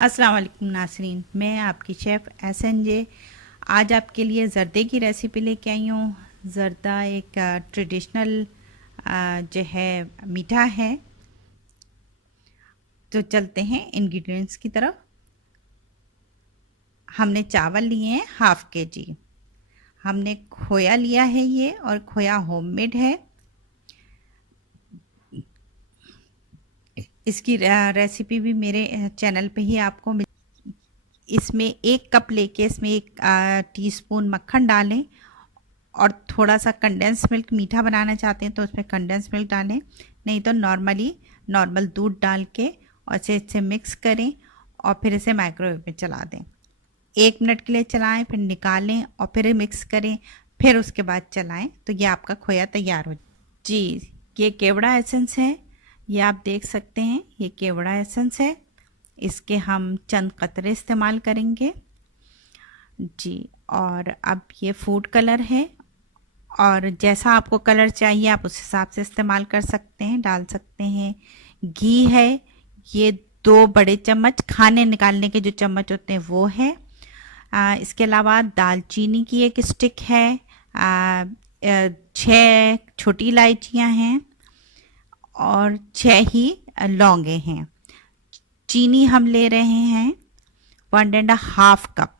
अस्सलाम वालेकुम नाज़रीन, मैं आपकी शेफ़ SNJ आज आपके लिए ज़र्दे की रेसिपी लेके आई हूँ। ज़र्दा एक ट्रेडिशनल जो है मीठा है। तो चलते हैं इंग्रेडिएंट्स की तरफ। हमने चावल लिए हैं हाफ़ kg। हमने खोया लिया है ये, और खोया होममेड है। इसकी रेसिपी भी मेरे चैनल पे ही आपको मिल। इसमें 1 कप लेके इसमें 1 टीस्पून मक्खन डालें, और थोड़ा सा कंडेंस मिल्क, मीठा बनाना चाहते हैं तो उसमें कंडेंस मिल्क डालें, नहीं तो नॉर्मल दूध डाल के और इसे मिक्स करें और फिर इसे माइक्रोवेव में चला दें। 1 मिनट के लिए चलाएं, फिर निकालें और फिर मिक्स करें, फिर उसके बाद चलाएं तो ये आपका खोया तैयार हो। जी, ये केवड़ा एसेंस है, ये आप देख सकते हैं, ये केवड़ा एसेंस है। इसके हम चंद कतरे इस्तेमाल करेंगे जी। और अब ये फूड कलर है, और जैसा आपको कलर चाहिए आप उस हिसाब से इस्तेमाल कर सकते हैं, डाल सकते हैं। घी है, ये 2 बड़े चम्मच, खाने निकालने के जो चम्मच होते हैं वो है। इसके अलावा दालचीनी की 1 स्टिक है। 6 छोटी इलायचियाँ हैं और 6 ही लौंगे हैं। चीनी हम ले रहे हैं 1.5 कप।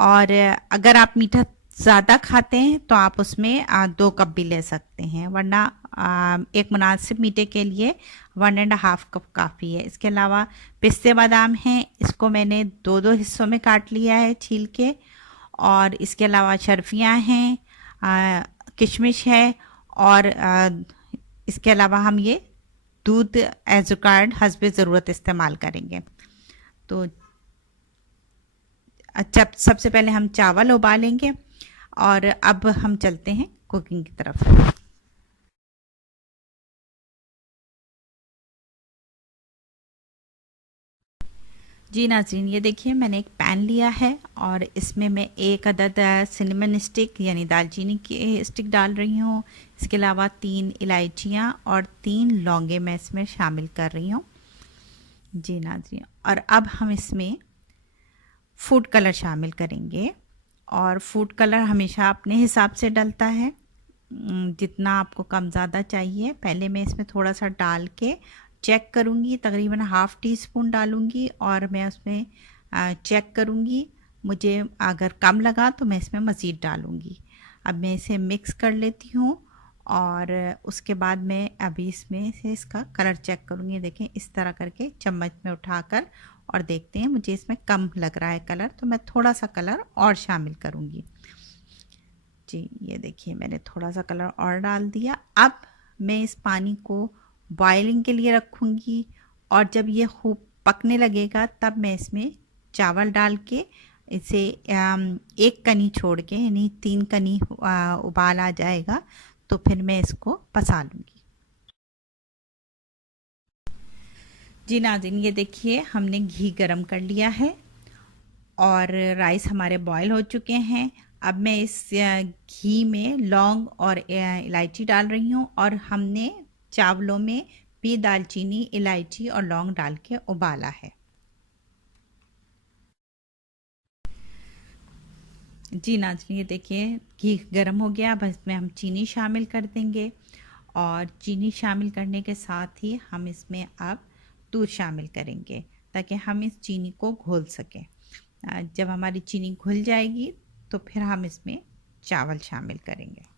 और अगर आप मीठा ज़्यादा खाते हैं तो आप उसमें 2 कप भी ले सकते हैं, वरना एक मुनासिब मीठे के लिए 1.5 कप काफ़ी है। इसके अलावा पिस्ते बादाम हैं, इसको मैंने 2-2 हिस्सों में काट लिया है छील के। और इसके अलावा शर्फियाँ हैं, किशमिश है, और इसके अलावा हम ये दूध एज रिक्वायर्ड हस्बे ज़रूरत इस्तेमाल करेंगे। तो अच्छा, सबसे पहले हम चावल उबालेंगे और अब हम चलते हैं कुकिंग की तरफ। जी नाज़रीन, ये देखिए मैंने एक पैन लिया है और इसमें मैं 1 अदद सिनेमन स्टिक यानी दालचीनी की स्टिक डाल रही हूँ। इसके अलावा 3 इलायचियाँ और 3 लौंगे मैं इसमें शामिल कर रही हूँ जी नाज़रीन। और अब हम इसमें फूड कलर शामिल करेंगे, और फूड कलर हमेशा अपने हिसाब से डलता है, जितना आपको कम ज़्यादा चाहिए। पहले मैं इसमें थोड़ा सा डाल के चेक करूँगी, तकरीबन ½ टीस्पून डालूँगी, और मैं उसमें चेक करूँगी, मुझे अगर कम लगा तो मैं इसमें मज़ीद डालूँगी। अब मैं इसे मिक्स कर लेती हूँ, और उसके बाद मैं अभी इसमें से इसका कलर चेक करूँगी। देखें, इस तरह करके चम्मच में उठाकर और देखते हैं, मुझे इसमें कम लग रहा है कलर, तो मैं थोड़ा सा कलर और शामिल करूँगी जी। ये देखिए मैंने थोड़ा सा कलर और डाल दिया। अब मैं इस पानी को बॉइलिंग के लिए रखूँगी, और जब ये खूब पकने लगेगा तब मैं इसमें चावल डाल के इसे 1 कनी छोड़ के, यानी 3 कनी उबाल आ जाएगा तो फिर मैं इसको पसा लूँगी जी नाज़रीन। ये देखिए हमने घी गरम कर लिया है और राइस हमारे बॉईल हो चुके हैं। अब मैं इस घी में लौंग और इलायची डाल रही हूँ, और हमने चावलों में भी दालचीनी, इलायची और लौंग डाल के उबाला है जी नाज़रीन। ये देखिए घी गरम हो गया, बस इसमें हम चीनी शामिल कर देंगे, और चीनी शामिल करने के साथ ही हम इसमें अब दूध शामिल करेंगे ताकि हम इस चीनी को घोल सकें। जब हमारी चीनी घुल जाएगी तो फिर हम इसमें चावल शामिल करेंगे।